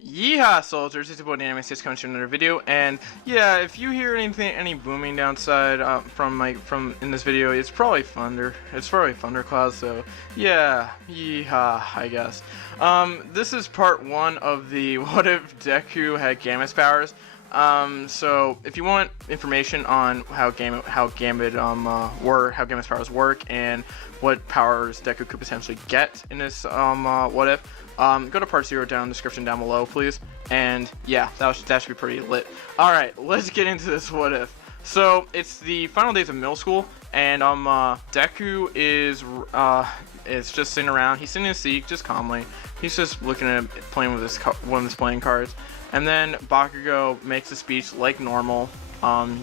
Yeehaw, soldiers! It's about Anime 6 coming to another video, and yeah, if you hear any booming downside from in this video, it's probably thunder. It's probably thunderclouds. So yeah, yeehaw, I guess. This is part 1 of the what if Deku had Gambit's powers. So if you want information on how Gambit's powers work and what powers Deku could potentially get in this what if, go to part 0 down in the description down below, please. And yeah, that should be pretty lit. Alright, let's get into this what if. So it's the final days of middle school, and Deku is just sitting around. He's sitting in his seat just calmly. He's just looking at playing with one of his playing cards. And then Bakugo makes a speech like normal,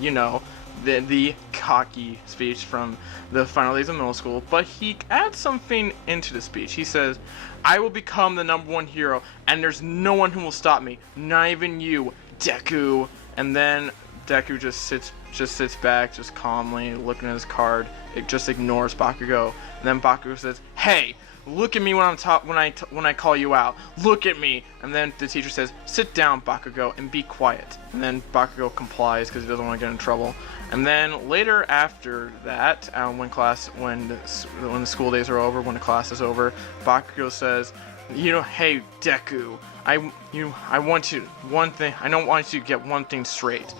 you know, the cocky speech from the final days of middle school, but he adds something into the speech. He says, "I will become the #1 hero, and there's no one who will stop me, not even you, Deku." And then Deku just sits back, just calmly looking at his card. It just ignores Bakugo. And then Bakugo says, "Hey, look at me when I call you out. Look at me." And then the teacher says, "Sit down, Bakugo, and be quiet." And then Bakugo complies because he doesn't want to get in trouble. And then later after that, when the school days are over, when the class is over, Bakugo says, "Hey Deku, I want you one thing. I don't want you to get one thing straight.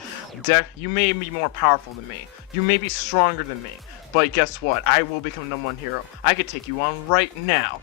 You may be more powerful than me. You may be stronger than me. But guess what? I will become #1 hero. I could take you on right now."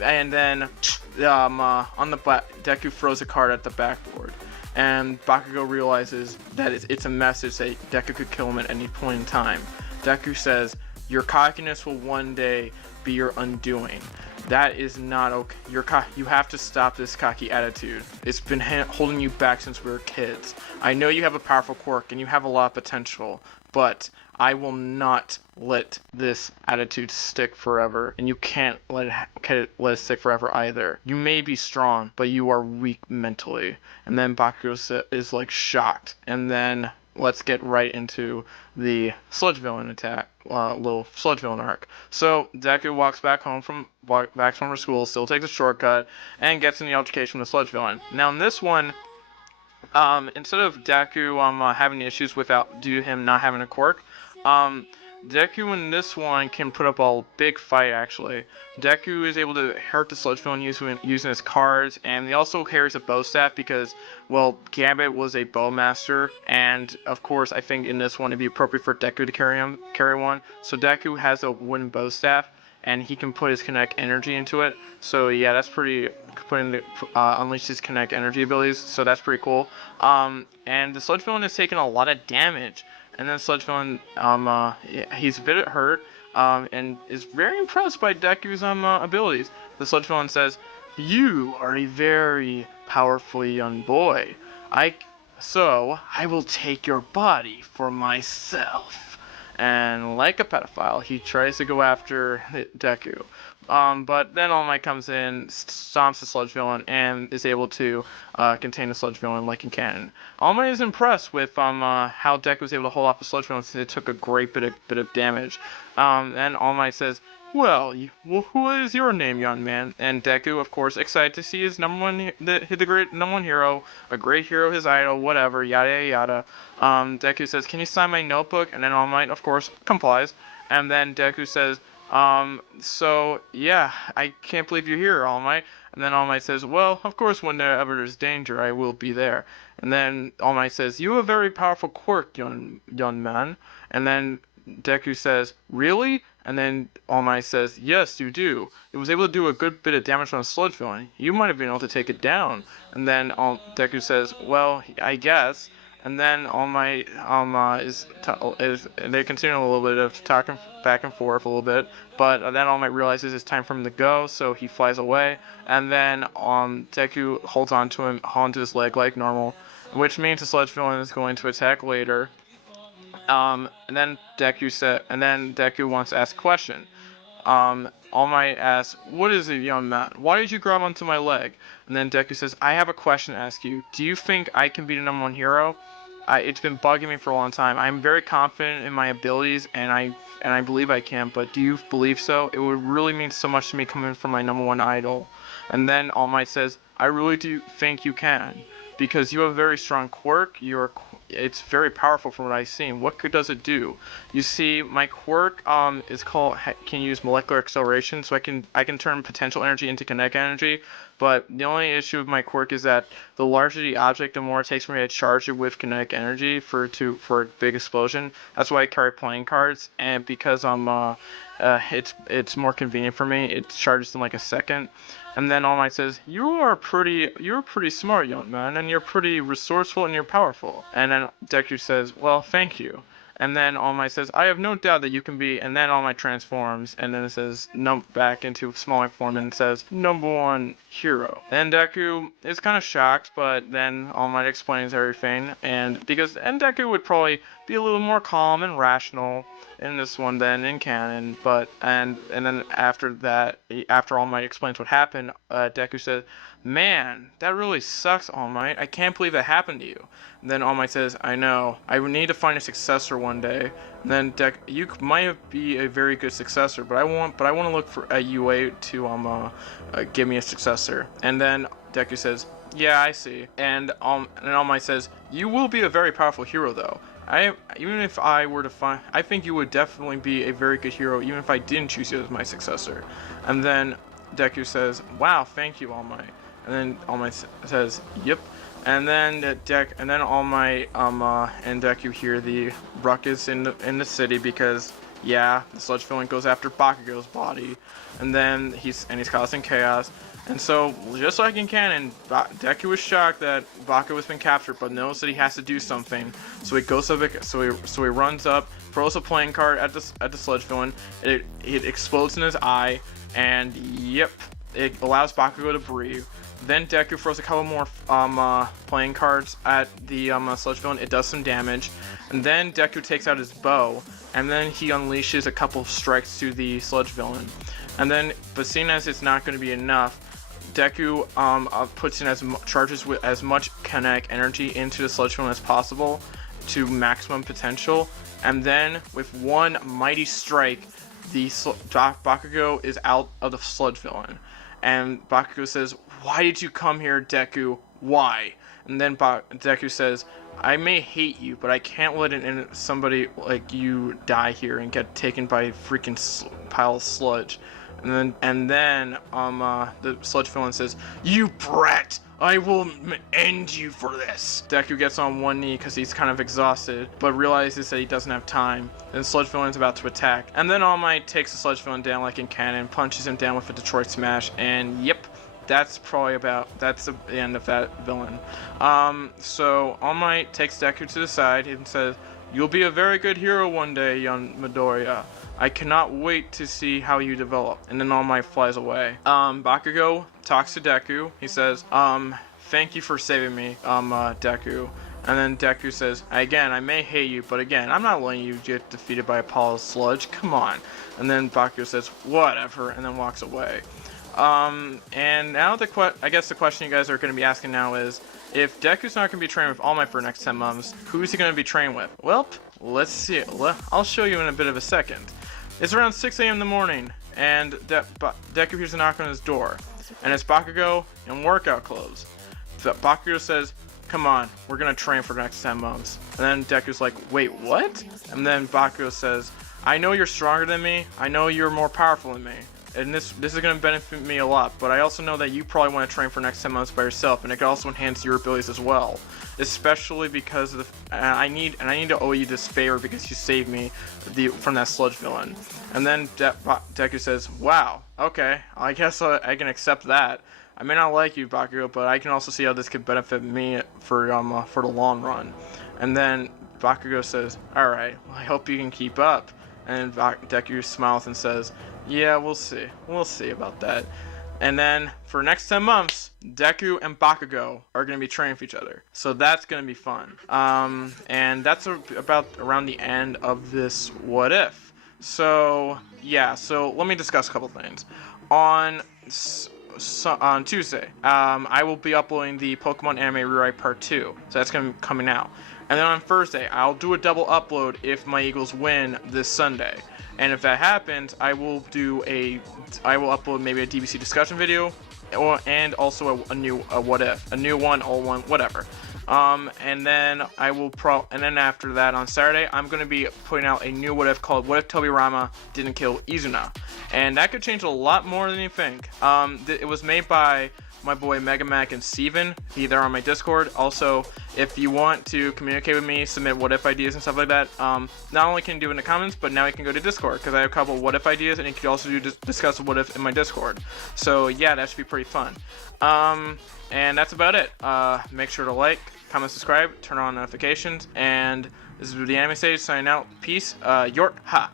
And then Deku throws a card at the backboard, and Bakugo realizes that it's a message that Deku could kill him at any point in time. Deku says, "Your cockiness will one day be your undoing. That is not okay. You have to stop this cocky attitude. It's been holding you back since we were kids. I know you have a powerful quirk and you have a lot of potential, but I will not let this attitude stick forever, and you can't let it stick forever either. You may be strong, but you are weak mentally." And then Bakugo is like shocked. And then let's get right into the sludge villain attack, little sludge villain arc. So Deku walks back from her school, still takes a shortcut, and gets in the altercation with the sludge villain. Now in this one, instead of Deku having issues due to him not having a quirk, Deku in this one can put up a big fight. Actually, Deku is able to hurt the sludge villain using his cards, and he also carries a bow staff because, well, Gambit was a bow master, and of course I think in this one it'd be appropriate for Deku to carry one. So Deku has a wooden bow staff, and he can put his kinetic energy into it. So yeah, that's pretty unleash his kinetic energy abilities. So that's pretty cool. And the sludge villain has taken a lot of damage. And then sludge villain, he's a bit hurt, and is very impressed by Deku's abilities. The sludge villain says, "You are a very powerful young boy. So I will take your body for myself." And like a pedophile, he tries to go after Deku. But then All Might comes in, stomps the sludge villain, and is able to contain the sludge villain like in canon. All Might is impressed with how Deku was able to hold off the sludge villain since it took a great bit of damage. And All Might says, "Well, who is your name, young man?" And Deku, of course, excited to see his the great #1 hero, a great hero, his idol, whatever, yada yada. Deku says, "Can you sign my notebook?" And then All Might, of course, complies. And then Deku says, "So yeah, I can't believe you're here, All Might." And then All Might says, "Well, of course, whenever there's danger, I will be there." And then All Might says, "You have a very powerful quirk, young man." And then Deku says, "Really?" And then All Might says, "Yes, you do. It was able to do a good bit of damage on a sludge villain. You might have been able to take it down." And then Deku says, "Well, I guess." And then All Might they continue a little bit of talking back and forth a little bit, but then All Might realizes it's time for him to go, so he flies away. And then Deku holds onto his leg like normal, which means the sludge villain is going to attack later. And then Deku wants to ask a question. All Might asks, "What is it, young man? Why did you grab onto my leg?" And then Deku says, "I have a question to ask you. Do you think I can be the #1 hero?" it's been bugging me for a long time. I'm very confident in my abilities, and I believe I can. But do you believe so? It would really mean so much to me coming from my #1 idol. And then All Might says, I really do think you can, because you have a very strong quirk. It's very powerful from what I've seen. What does it do? You see, my quirk is called can use molecular acceleration, so I can turn potential energy into kinetic energy. But the only issue with my quirk is that the larger the object, the more it takes for me to charge it with kinetic energy for a big explosion. That's why I carry playing cards, and because it's more convenient for me. It charges in like a second. And then All Might says, you're pretty smart, young man, and you're pretty resourceful and you're powerful. And then Deku says, well, thank you. And then All Might says, I have no doubt that you can be, and then All Might transforms, and then it says, back into smaller form, and it says, #1 hero. And Deku is kind of shocked, but then All Might explains everything, and Deku would probably be a little more calm and rational in this one than in canon, and then after that, after All Might explains what happened, Deku says, man, that really sucks, All Might. I can't believe that happened to you. And then All Might says, I know. I would need to find a successor one day. And then you might be a very good successor, but I want to look for a UA to give me a successor. And then Deku says, yeah, I see. And All Might says, you will be a very powerful hero though. Even if I were to find, I think you would definitely be a very good hero, even if I didn't choose you as my successor. And then Deku says, wow, thank you, All Might. And then All Might says, yep. And then All Might and Deku hear the ruckus in the city because, yeah, the sludge villain goes after Bakugo's body, and then he's causing chaos. And so, just like in canon, Deku was shocked that Bakugo has been captured, but knows that he has to do something. So he goes up, so he runs up, throws a playing card at the sludge villain. It explodes in his eye, and yep, it allows Bakugo to breathe. Then Deku throws a couple more playing cards at the sludge villain. It does some damage, and then Deku takes out his bow, and then he unleashes a couple of strikes to the sludge villain. And then, but seeing as it's not going to be enough, Deku puts in charges with as much kinetic energy into the sludge villain as possible to maximum potential, and then with one mighty strike, the Bakugo is out of the sludge villain. And Bakugo says, why did you come here, Deku? Why? And then Deku says, I may hate you, but I can't let somebody like you die here and get taken by a freaking pile of sludge. And then the sludge villain says, you brat! I will end you for this. Deku gets on one knee because he's kind of exhausted, but realizes that he doesn't have time. Then sludge villain's about to attack. And then All Might takes the sludge villain down like in canon, punches him down with a Detroit Smash, and yep, that's the end of that villain. So All Might takes Deku to the side and says, you'll be a very good hero one day, young Midoriya. I cannot wait to see how you develop. And then All Might flies away. Bakugo talks to Deku. He says, thank you for saving me, Deku. And then Deku says, again, I may hate you, but again, I'm not letting you get defeated by a pile of sludge. Come on. And then Bakugo says, whatever, and then walks away. And now I guess the question you guys are going to be asking now is, if Deku's not going to be training with All Might for the next 10 months, who's he going to be training with? Well, let's see. I'll show you in a bit of a second. It's around 6 a.m. in the morning, and Deku hears a knock on his door, and it's Bakugo in workout clothes. So Bakugo says, come on, we're going to train for the next 10 months. And then Deku's like, wait, what? And then Bakugo says, I know you're stronger than me, I know you're more powerful than me, and this is going to benefit me a lot, but I also know that you probably want to train for the next 10 months by yourself, and it can also enhance your abilities as well, especially because of I need to owe you this favor because you saved me from that sludge villain. And then Deku says, wow, okay, I guess I can accept that. I may not like you, Bakugo, but I can also see how this could benefit me for the long run. And then Bakugo says, alright, well, I hope you can keep up. And Deku smiles and says, yeah, we'll see about that. And then for the next 10 months, Deku and Bakugo are going to be training with each other. So that's going to be fun. And that's about around the end of this What If. So yeah, so let me discuss a couple things. On Tuesday, I will be uploading the Pokemon Anime Rewrite Part 2. So that's going to be coming out. And then on Thursday, I'll do a double upload if my Eagles win this Sunday. And if that happens, I will upload maybe a DBC discussion video, and also a new what if, a new one, all one, whatever. And then and then after that on Saturday, I'm gonna be putting out a new what if called "What If Tobirama Didn't Kill Izuna," and that could change a lot more than you think. It was made by my boy Mega Mac and Steven. They're on my Discord. Also, if you want to communicate with me, submit what if ideas and stuff like that, not only can you do it in the comments, but now you can go to Discord, because I have a couple of what if ideas, and you can also discuss what if in my Discord. So yeah, that should be pretty fun. And that's about it. Make sure to like, comment, subscribe, turn on notifications, and this is the Anime Stage signing out. Peace. York ha.